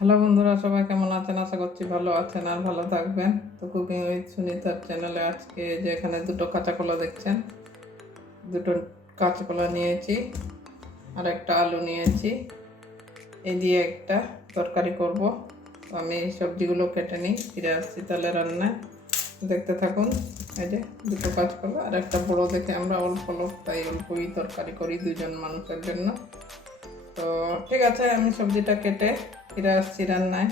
Hello বন্ধুরা, সবাই কেমন আছেন? আশা করছি ভালো আছেন আর ভালো থাকবেন। তো কুকিং উইথ সুনিতার চ্যানেলে আজকে যে এখানে দুটো কাঁচা কলা দেখছেন। দুটো কাঁচা কলা নিয়েছি আর একটা আলু নিয়েছি। এই দিয়ে একটা তরকারি করব। আমি এই সবজিগুলো কেটে নিই, ফিরে আসছি তাহলে রান্নায়। দেখতে থাকুন, এই যে দুটো কাঁচকলা আর একটা বড় দেখে আমরা অল্প লোক, তাই অল্পই তরকারি করি দুজন মানুষের জন্য। তো ঠিক আছে, আমি সবজিটা কেটে ফিরে আসছি রান্নায়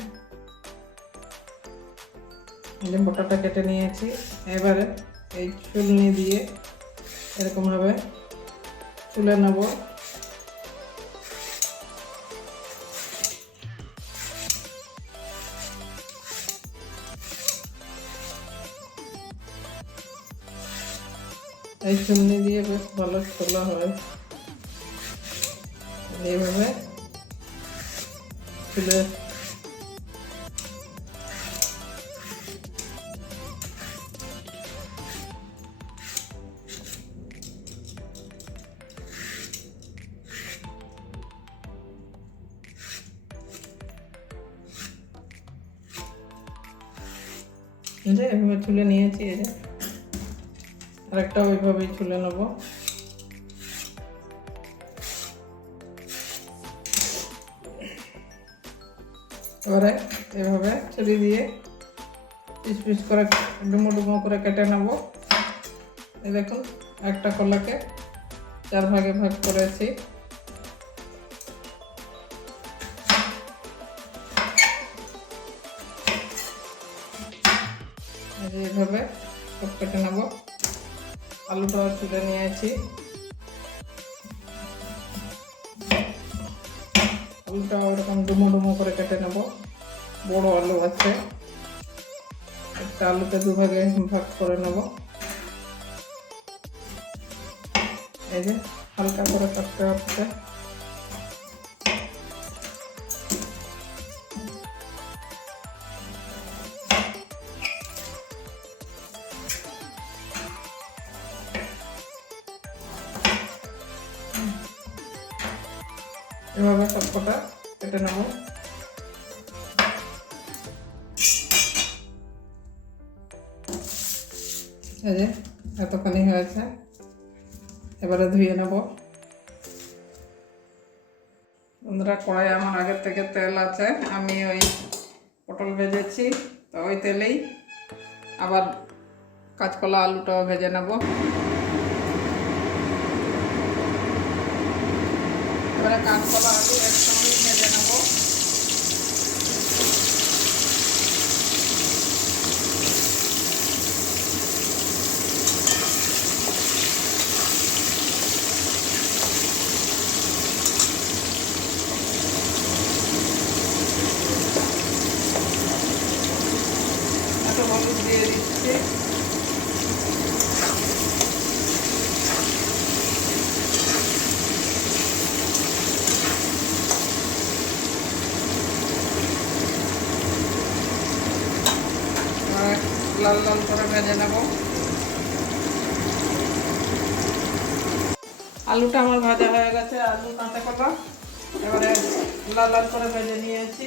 যে মোটাটা কেটে নিয়েছি। এবারে এই চুলনি দিয়ে এরকমভাবে চুলে নেব। এই চুলনি দিয়ে বেশ ভালো ছোলা হয়। এইভাবে যে এভাবে চুলে নিয়েছি এই যে। আরেকটা ওইভাবেই চুলে নেব। এবারে এভাবে ছুরি দিয়ে পিস পিস করে ডুমো ডুমো করে কেটে নেব। এই দেখুন, একটা কলাকে চার ভাগে ভাগ করেছি। এই এইভাবে সব কেটে নেব। আলুটাও তুলে নিয়েছি। আলুটা ওরকম ডুমো ডুমো করে কেটে নেব। বড় আলু আছে। একটা আলুকে দুভাগে ভাগ করে নেব। এই যে হালকা করে কাটতে হচ্ছে। এভাবে সবকটা কেটে নেব। এই যে, এতখানি হয়েছে। এবারে ধুয়ে নেব। বন্ধুরা, কড়াই আমার আগের থেকে তেল আছে। আমি ওই পটল ভেজেছি, তো ওই তেলেই আবার কাঁচকলা আলুটাও ভেজে নেব। এবারে কাঁচকলা আলু একসঙ্গে ভেজে নেব একটু হলুদ দিয়ে দিচ্ছি আর লাল লাল করে ভেজে নেব। আলুটা আমার ভাজা হয়ে গেছে, আলু কাঁচা কলা এবারে লাল লাল করে ভেজে নিয়েছি।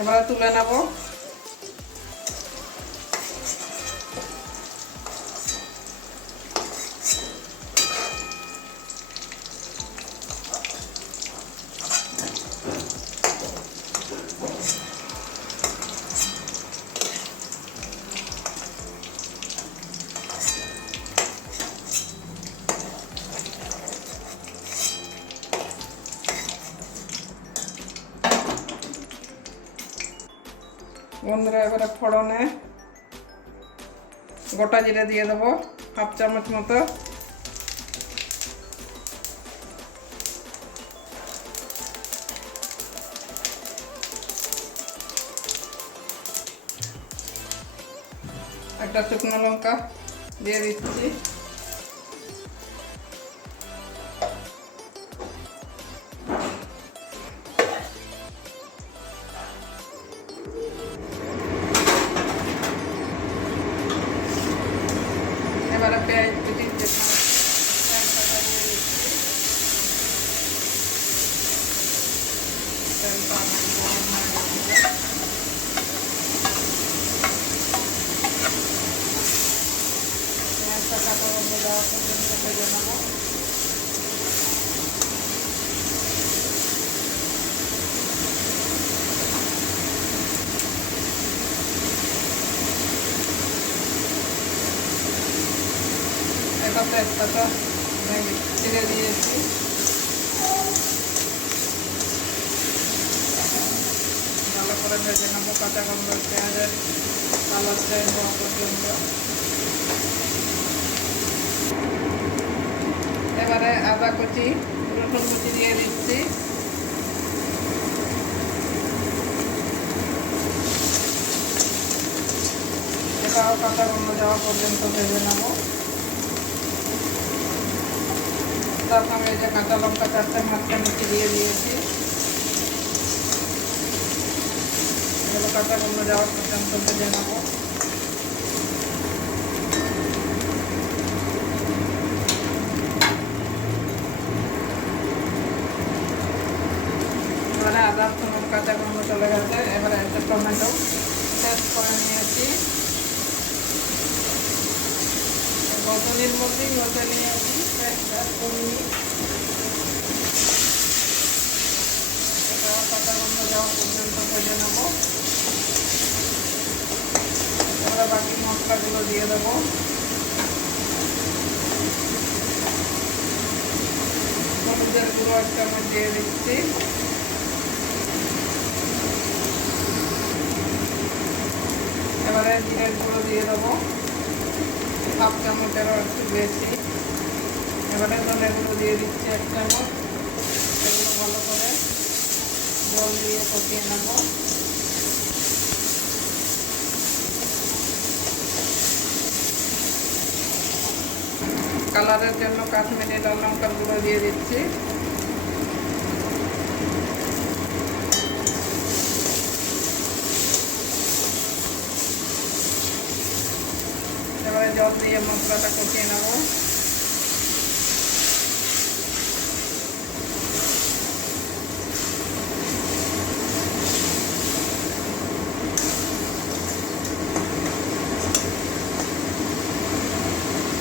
এবারে তুলে নেব। বন্ধুরা, এবারে ফোড়নে গোটা জিরে দিয়ে দেবো, হাফ চামচ মতো। একটা শুকনো লঙ্কা দিয়ে দিচ্ছি। পর্যন্ত ভেজে নেব একটা তেজপাতা ছিঁড়ে দিয়েছি। ভালো করে ভেজে নেব কাঁচা গন্ধ পেঁয়াজের কালারটা হওয়া পর্যন্ত। এবারে আদা কুচি, রসুন কুচি দিয়ে দিচ্ছি। এটাও কাঁচা গন্ধ যাওয়া পর্যন্ত ভেজে নেব। তারপর আমি যে কাঁচা লঙ্কা চারটে মাঝখানে দিয়ে দিয়েছি। কাঁচা গন্ধ যাওয়া পর্যন্ত ভেজে নেব এবারে আদা কাঁচা গন্ধ চলে গেছে, এবারে একটা টমেটো পেস্ট করে নিয়েছি। গজনির মধ্যেই গজে নিয়েছি পেস্টটা বাকি মশলাগুলো দিয়ে দেবো। হলুদের গুঁড়ো এক চামচ দিয়ে দিচ্ছি। এবারে জিরের দিয়ে দেবো। হাফ চামচেরও একটু বেশি। এবারে ধনে দিয়ে দিচ্ছি এক চামচ। এগুলো ভালো করে জল দিয়ে কষিয়ে নেব। কালারের জন্য কাশ্মীরি লাল গুঁড়ো দিয়ে দিচ্ছি এবারে জল দিয়ে মশলাটা কষিয়ে নেব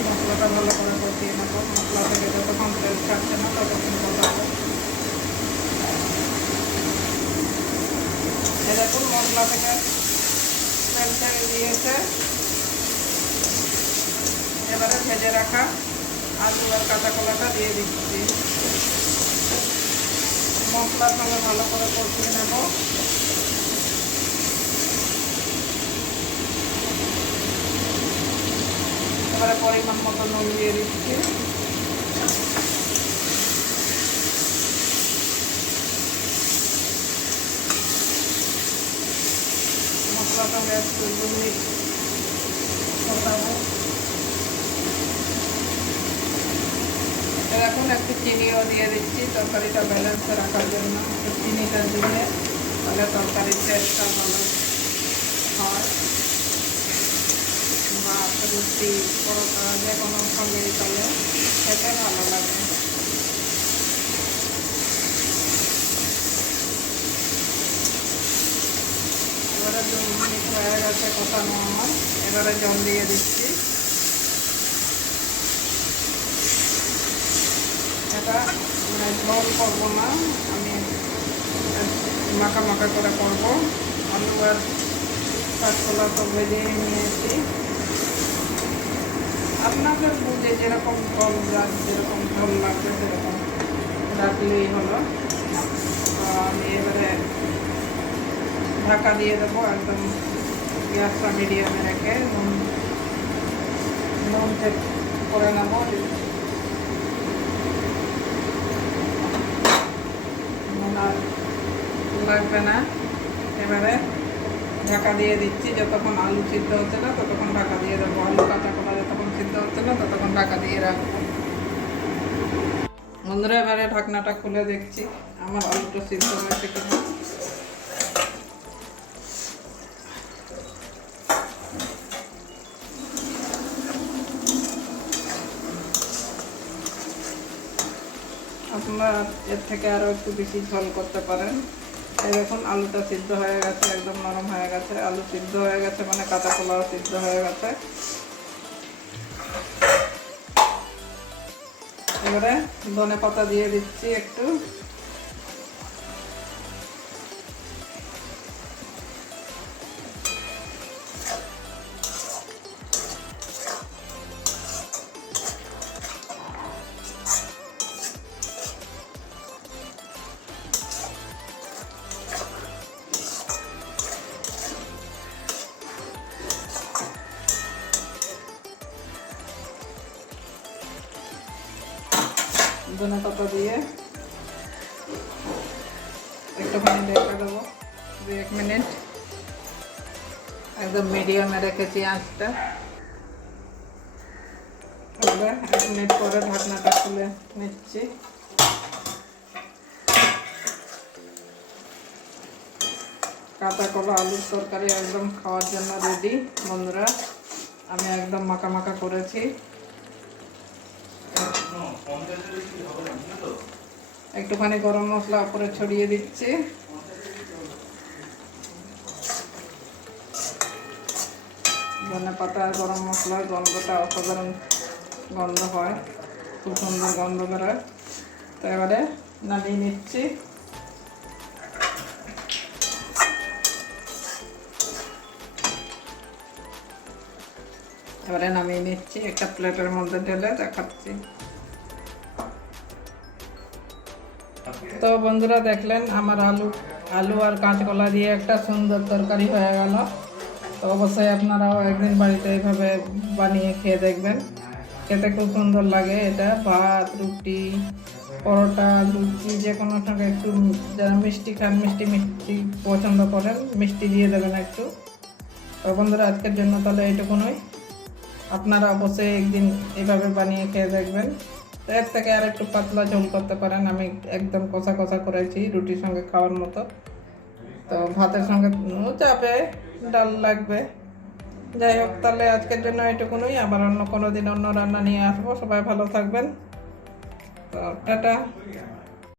মশলাটা ভালো করে কষিয়ে নেব মশলা থেকে যতক্ষণ ছাড়ছে না ততক্ষণ কষাবো এরকম মশলা থেকে দিয়েছে এবারে ভেজে রাখা আলু আর কাঁচা কলাটা দিয়ে দিচ্ছি। মশলার সঙ্গে ভালো করে কষিয়ে নেব। এবারে পরিমাণ মতো নুন দিয়ে দিচ্ছি। মশলার সঙ্গে একটু দু মিনিট কষাবো এখন একটু চিনিও দিয়ে দিচ্ছি। তরকারিটা ব্যালেন্স রাখার জন্য। চিনিটা দিলে তাহলে তরকারির টেস্টটা ভালো হয়। ভাত রুটি, পরোটা যে কোনো সঙ্গে তাহলে খেতে ভালো লাগে। এবারে দু মিনিট হয়ে গেছে কষানো আমার। এবারে জল দিয়ে দিচ্ছি। এটা ঝোল করব না, আমি মাখা করে করব। আলু আর কাঁচকলা তো ভেজে নিয়েছি। আপনাদের বুঝে যেরকম ঝোল যার যেরকম ঝোল লাগবে সেরকম রাখলেই হলো। আমি এবারে ঢাকা দিয়ে দেবো, একদম গ্যাসটা মিডিয়ামে রেখে নুন নুন করে নেব। আর লাগবে না। এবারে ঢাকা দিয়ে দিচ্ছি, যতক্ষণ আলু সিদ্ধ হচ্ছে না, ততক্ষণ ঢাকা দিয়ে দেবো। আলু কাঁচা কলা যতক্ষণ সিদ্ধ হচ্ছে না, ততক্ষণ ঢাকা দিয়ে রাখব। বন্ধুরা, এবারে ঢাকনাটা খুলে দেখছি, আমার আলুটা সিদ্ধ হয়েছে কিনা। আপনারা এর থেকে আরও একটু বেশি ঝোল করতে পারেন। দেখুন, আলুটা সিদ্ধ হয়ে গেছে, একদম নরম হয়ে গেছে। আলু সিদ্ধ হয়ে গেছে মানে কাঁচা কলাও সিদ্ধ হয়ে গেছে। এবারে ধনে পাতা দিয়ে দিচ্ছি একটু। ধনে পাতা দিয়ে একটুখানি ঢেকে দেবো। দু এক মিনিট। একদম মিডিয়ামে রেখেছি আঁচটা। এবারে এক মিনিট পরে ঢাকনাটা খুলে নিচ্ছি। কাঁচা কলা আলুর তরকারি একদম খাওয়ার জন্য রেডি বন্ধুরা, আমি একদম মাখা মাখা করেছি। একটুখানি গরম মশলা উপরে ছড়িয়ে দিচ্ছি। ধনে পাতা গরম মশলার গন্ধটা অসাধারণ গন্ধ হয়, খুব সুন্দর গন্ধ বেরোয়। তো এবারে নামিয়ে নিচ্ছি। এবারে নামিয়ে নিচ্ছি একটা প্লেটের মধ্যে ঢেলে দেখাচ্ছি। তো বন্ধুরা দেখলেন, আমার আলু আলু আর কাঁচকলা দিয়ে একটা সুন্দর তরকারি হয়ে গেল। তো অবশ্যই আপনারাও একদিন বাড়িতে এইভাবে বানিয়ে খেয়ে দেখবেন। খেতে খুব সুন্দর লাগে এটা। ভাত, রুটি, পরোটা, লুচি, যে কোনো সঙ্গে একটু যারা মিষ্টি খান, মিষ্টি মিষ্টি পছন্দ করেন, মিষ্টি দিয়ে দেবেন একটু। তো বন্ধুরা, আজকের জন্য তাহলে এইটুকুনই। আপনারা অবশ্যই একদিন এভাবে বানিয়ে খেয়ে দেখবেন। এর থেকে আর একটু পাতলা জম করতে পারেন। আমি একদম কষা কষা করেছি রুটির সঙ্গে খাওয়ার মতো। তো ভাতের সঙ্গে যাবে, ডাল লাগবে। যাই হোক, তাহলে আজকের জন্য এটুকুনই। আবার অন্য কোনো দিন অন্য রান্না নিয়ে আসব। সবাই ভালো থাকবেন। তো টাটা।